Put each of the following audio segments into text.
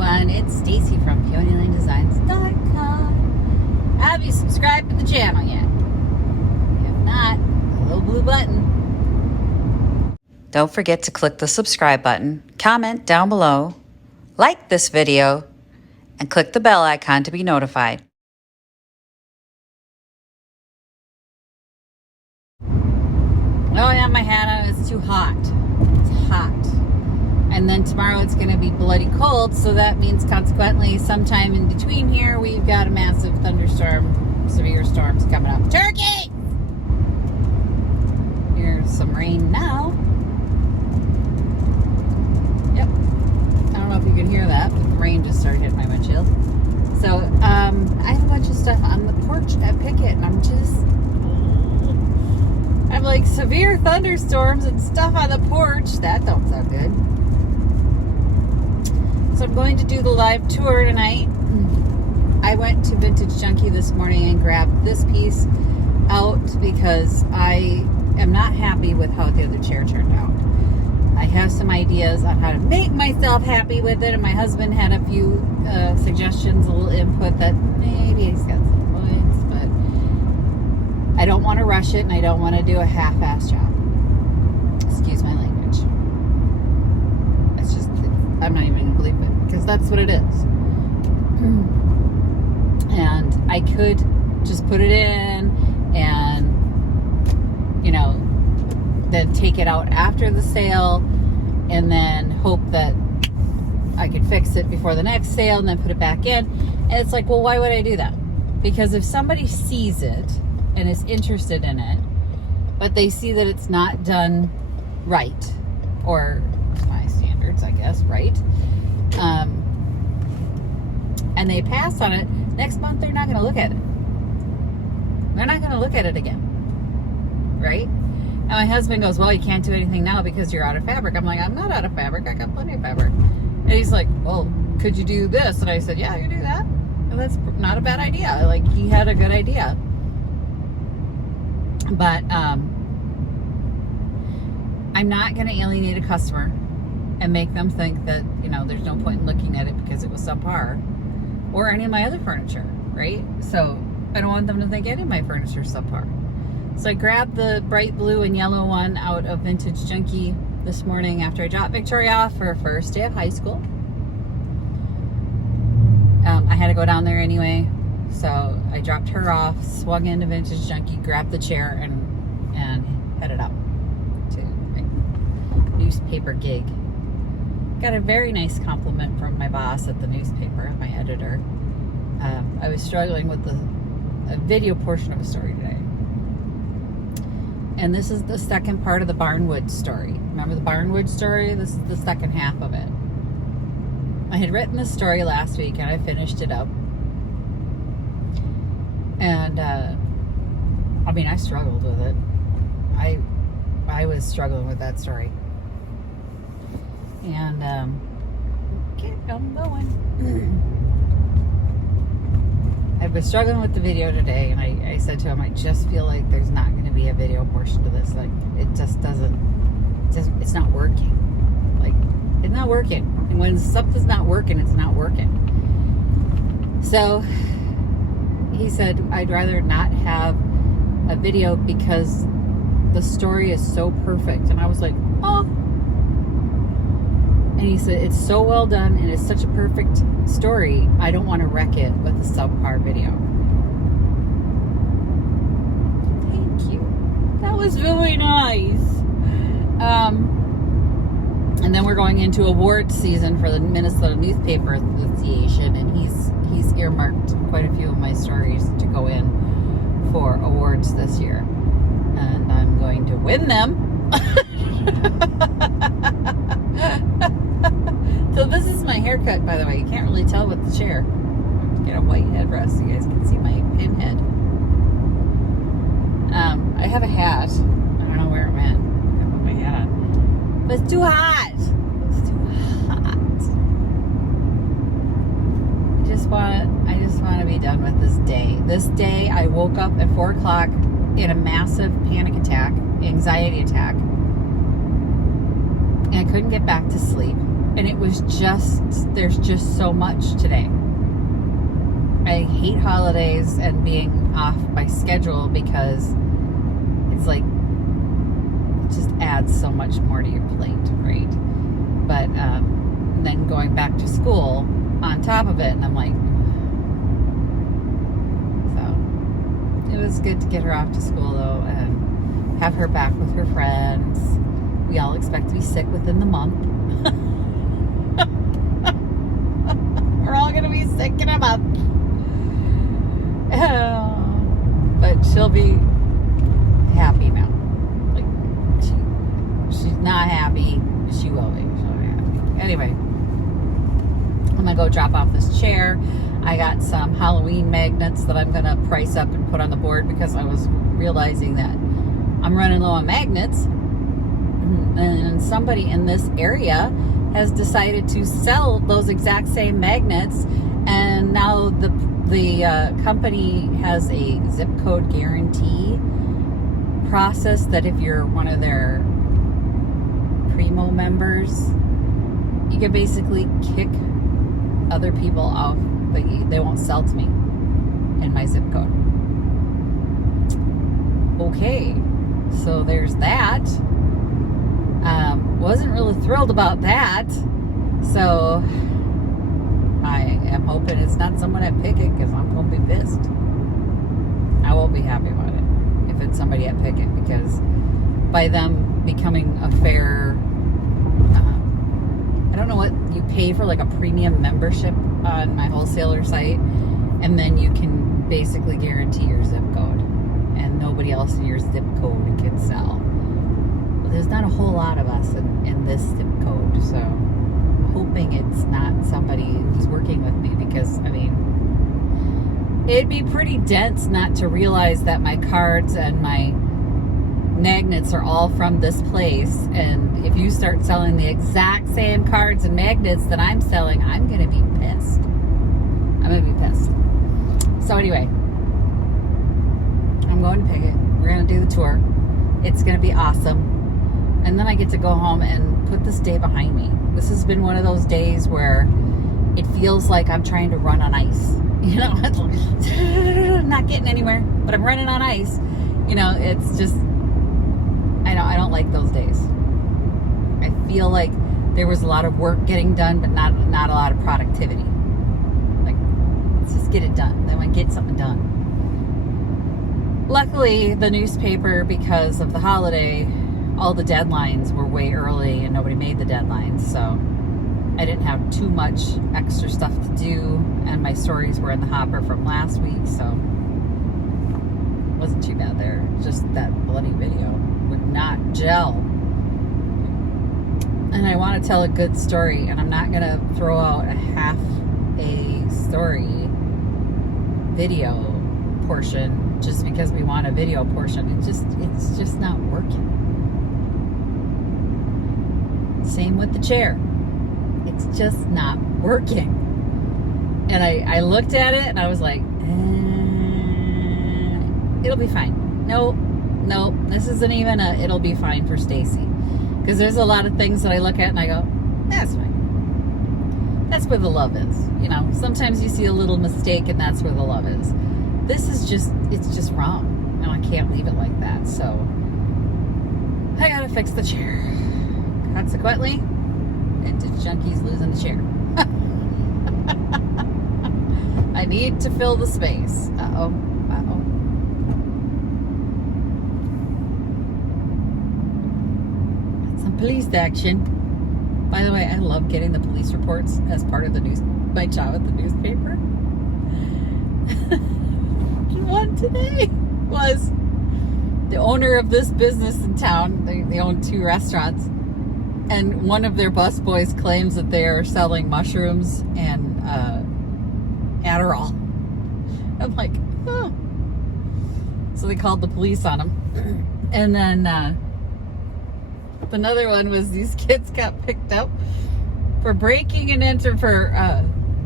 everyone, it's Stacy from PeonyLaneDesigns.com. Have you subscribed to the channel yet? If not, the little blue button. Don't forget to click the subscribe button, comment down below, like this video, and click the bell icon to be notified. Oh yeah, my hat on, it's too hot. It's hot. And then tomorrow it's going to be bloody cold, so that means consequently sometime in between here we've got a massive thunderstorm, severe storms coming up. Turkey! Here's some rain now. Yep. I don't know if you can hear that, but the rain just started hitting my windshield. So, I have a bunch of stuff on the porch at Pickett, and I'm like, severe thunderstorms and stuff on the porch. That don't sound good. So I'm going to do the live tour tonight. I went to Vintage Junkie this morning and grabbed this piece out because I am not happy with how the other chair turned out. I have some ideas on how to make myself happy with it, and my husband had a few suggestions, a little input that maybe he's got some points, but I don't want to rush it and I don't want to do a half-ass job. Excuse my language. It's just, I'm not even going to believe it, because that's what it is. And I could just put it in and, you know, then take it out after the sale and then hope that I could fix it before the next sale and then put it back in. And it's like, well, why would I do that? Because if somebody sees it and is interested in it, but they see that it's not done right, or my standards, I guess, right? And they pass on it, next month they're not going to look at it. They're not going to look at it again, right? And my husband goes, well, you can't do anything now because you're out of fabric. I'm like, I'm not out of fabric. I got plenty of fabric. And he's like, well, could you do this? And I said, yeah, I can do that. And that's not a bad idea. Like, he had a good idea. But I'm not going to alienate a customer and make them think that, you know, there's no point in looking at it because it was subpar, or any of my other furniture, right? So I don't want them to think any of my furniture is subpar. So I grabbed the bright blue and yellow one out of Vintage Junkie this morning after I dropped Victoria off for her first day of high school. I had to go down there anyway, so I dropped her off, swung into Vintage Junkie, grabbed the chair, and headed up to my newspaper gig. Got a very nice compliment from my boss at the newspaper, my editor. I was struggling with a video portion of a story today. And this is the second part of the Barnwood story. Remember the Barnwood story? This is the second half of it. I had written this story last week and I finished it up. And, I mean, I struggled with it. I was struggling with that story. And, okay, I'm going. I was struggling with the video today, and I said to him, I just feel like there's not going to be a video portion to this. Like, it just doesn't, it's not working. Like, it's not working. And when something's not working, it's not working. So, he said, I'd rather not have a video because the story is so perfect. And I was like, oh. And he said, it's so well done and it's such a perfect story, I don't want to wreck it with a subpar video. Thank you. That was really nice. And then we're going into award season for the Minnesota Newspaper Association, and he's earmarked quite a few of my stories to go in for awards this year. And I'm going to win them. So this is my haircut, by the way. You can't really tell with the chair. I have to get a white headrest so you guys can see my pinhead. I have a hat. I don't know where I'm at. I put my hat on. But it's too hot. It's too hot. I just want to be done with this day. This day I woke up at 4 o'clock in a massive panic attack, anxiety attack. And I couldn't get back to sleep. And it was just, there's just so much today. I hate holidays and being off by schedule because it's like, it just adds so much more to your plate, right? But then going back to school on top of it, and I'm like, so it was good to get her off to school though, and have her back with her friends. We all expect to be sick within the month. We're all gonna be sick in a month. But she'll be happy now. Like she's not happy. She will be. She'll be happy. Anyway, I'm gonna go drop off this chair. I got some Halloween magnets that I'm gonna price up and put on the board because I was realizing that I'm running low on magnets, and somebody in this area has decided to sell those exact same magnets, and now the company has a zip code guarantee process that if you're one of their Primo members, you can basically kick other people off. They won't sell to me in my zip code. Okay, so there's that. Wasn't really thrilled about that, so I am hoping it's not someone at Pickett, because I'm going to be pissed. I won't be happy about it if it's somebody at Pickett, because by them becoming a fair, I don't know what you pay for, like a premium membership on my wholesaler site, and then you can basically guarantee your zip code, and nobody else in your zip code can sell. But there's not a whole lot of us in this zip code, so I'm hoping it's not somebody who's working with me, because I mean, it'd be pretty dense not to realize that my cards and my magnets are all from this place, and if you start selling the exact same cards and magnets that I'm selling, I'm gonna be pissed. I'm gonna be pissed. So anyway, I'm going to Pickett. We're gonna do the tour. It's gonna be awesome. And then I get to go home and put this day behind me. This has been one of those days where it feels like I'm trying to run on ice. You know, not getting anywhere, but I'm running on ice. You know, it's just, I don't like those days. I feel like there was a lot of work getting done, but not a lot of productivity. Like, let's just get it done. Then we get something done. Luckily, the newspaper, because of the holiday, all the deadlines were way early and nobody made the deadlines, so I didn't have too much extra stuff to do, and my stories were in the hopper from last week, so it wasn't too bad there. Just that bloody video would not gel. And I want to tell a good story, and I'm not going to throw out a half a story video portion just because we want a video portion. It's just not working. Same with the chair. It's just not working. And I looked at it and I was like, it'll be fine. Nope, this isn't even it'll be fine for Stacy. Because there's a lot of things that I look at and I go, that's fine. That's where the love is. You know, sometimes you see a little mistake and that's where the love is. This is it's just wrong. No, I can't leave it like that. So I gotta fix the chair. Consequently, Vintage Junkie's losing the chair. I need to fill the space. Uh-oh. Some police action. By the way, I love getting the police reports as part of my job at the newspaper. One today was the owner of this business in town. They own 2 restaurants. And one of their busboys claims that they are selling mushrooms and Adderall. I'm like, oh. So they called the police on him. And then another one was these kids got picked up for breaking and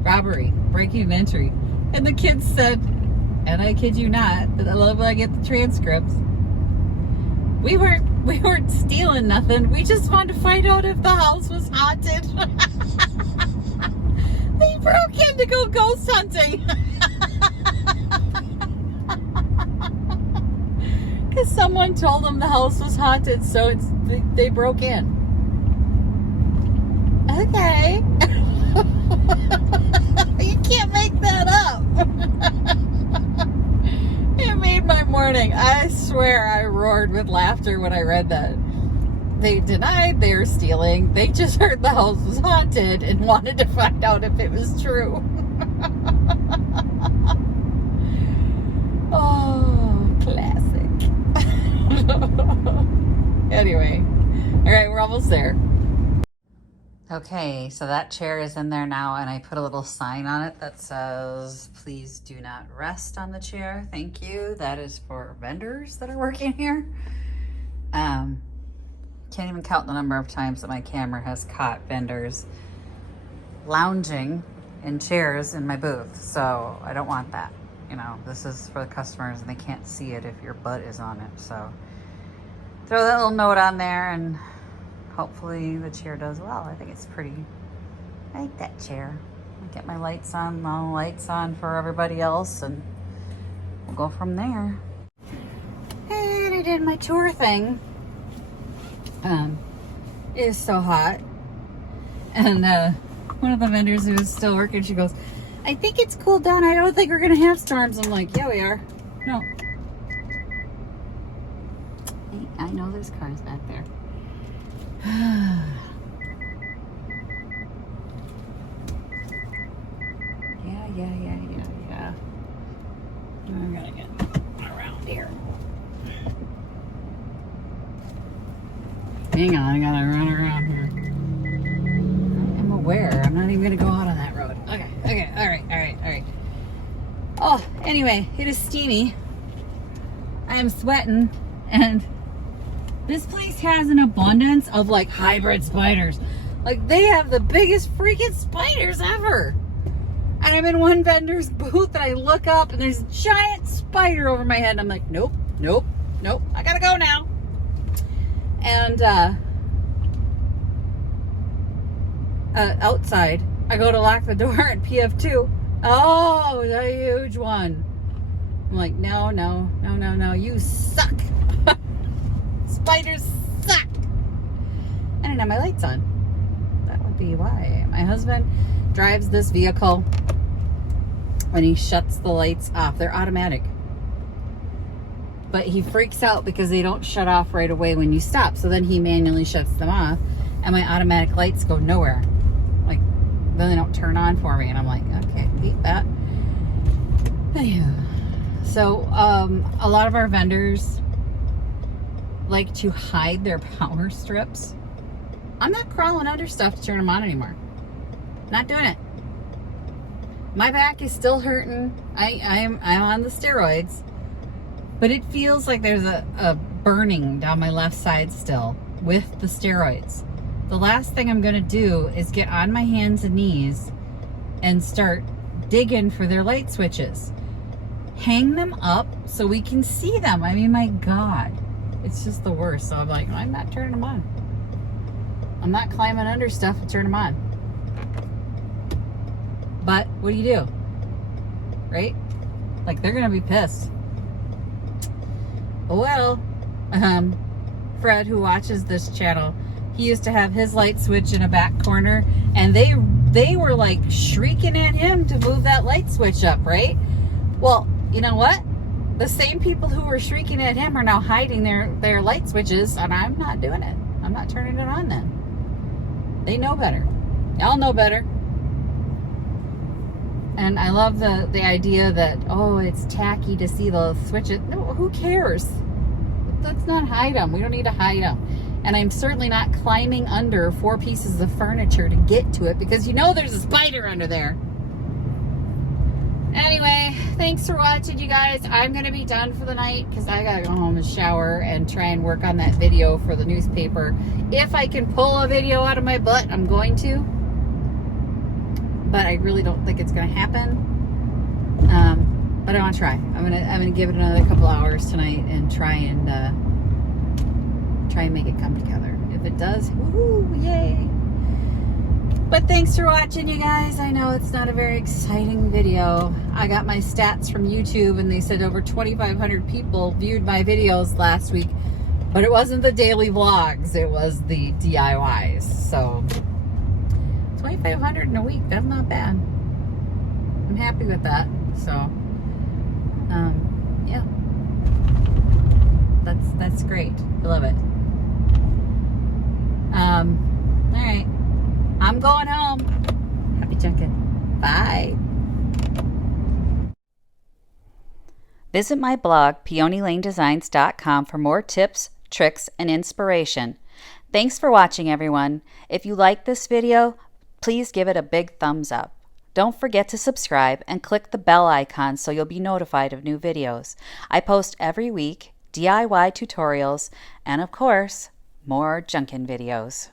robbery, breaking and entry. And the kids said, and I kid you not, I love when I get the transcripts, we weren't stealing nothing. We just wanted to find out if the house was haunted. go ghost hunting. Because someone told them the house was haunted, so they broke in. Okay. You can't make that up. It made my morning. I swear I roared with laughter when I read that. They denied they were stealing. They just heard the house was haunted and wanted to find out if it was true. Oh, classic. Anyway, all right, we're almost there. Okay, so that chair is in there now, and I put a little sign on it that says, please do not rest on the chair. Thank you. That is for vendors that are working here. Can't even count the number of times that my camera has caught vendors lounging in chairs in my booth. So I don't want that. You know, this is for the customers and they can't see it if your butt is on it. So throw that little note on there and hopefully the chair does well. I think it's pretty. I like that chair. I'll get my lights on, all the lights on for everybody else, and we'll go from there. And I did my tour thing. It is so hot. And one of the vendors who was still working, she goes, I think it's cooled down. I don't think we're gonna have storms. I'm like, yeah, we are. No. I know there's cars back there. Yeah. I'm gonna get around here. Hang on, I gotta run around here. I'm aware. I'm not even gonna go out on that road. Okay, all right. Oh, anyway, it is steamy. I am sweating, and this place has an abundance of like hybrid spiders. Like they have the biggest freaking spiders ever. And I'm in one vendor's booth and I look up and there's a giant spider over my head. And I'm like, nope. I gotta go now. And outside, I go to lock the door at PF2. Oh, a huge one. I'm like, no, you suck. Spiders suck. I didn't have my lights on. That would be why. My husband drives this vehicle when he shuts the lights off. They're automatic. But he freaks out because they don't shut off right away when you stop. So then he manually shuts them off and my automatic lights go nowhere. Like, then they don't turn on for me. And I'm like, okay, beat that. Anywho. So, a lot of our vendors like to hide their power strips. I'm not crawling under stuff to turn them on anymore. Not doing it. My back is still hurting. I'm on the steroids, but it feels like there's a burning down my left side still with the steroids. The last thing I'm gonna do is get on my hands and knees and start digging for their light switches. Hang them up so we can see them. I mean, my God, it's just the worst. So I'm like, I'm not turning them on. I'm not climbing under stuff to turn them on. But what do you do? Right? Like, they're gonna be pissed. Well, Fred, who watches this channel, he used to have his light switch in a back corner, and they were like shrieking at him to move that light switch up, right? Well, you know what? The same people who were shrieking at him are now hiding their light switches, and I'm not doing it. I'm not turning it on then. They know better. Y'all know better. And I love the idea that, oh, it's tacky to see the switches. No, who cares? Let's not hide them. We don't need to hide them. And I'm certainly not climbing under 4 pieces of furniture to get to it because you know there's a spider under there. Anyway, thanks for watching, you guys. I'm going to be done for the night because I got to go home and shower and try and work on that video for the newspaper. If I can pull a video out of my butt, I'm going to. But I really don't think it's going to happen. But I want to try. I'm gonna give it another couple hours tonight and try and make it come together. If it does, woohoo, yay! But thanks for watching, you guys. I know it's not a very exciting video. I got my stats from YouTube and they said over 2,500 people viewed my videos last week. But it wasn't the daily vlogs, it was the DIYs. So 2,500 in a week, that's not bad. I'm happy with that. So yeah. That's great. I love it. All right. I'm going home. Happy junking. Bye. Visit my blog, peonylanedesigns.com, for more tips, tricks, and inspiration. Thanks for watching, everyone. If you like this video, please give it a big thumbs up. Don't forget to subscribe and click the bell icon so you'll be notified of new videos. I post every week DIY tutorials and, of course, more junkin' videos.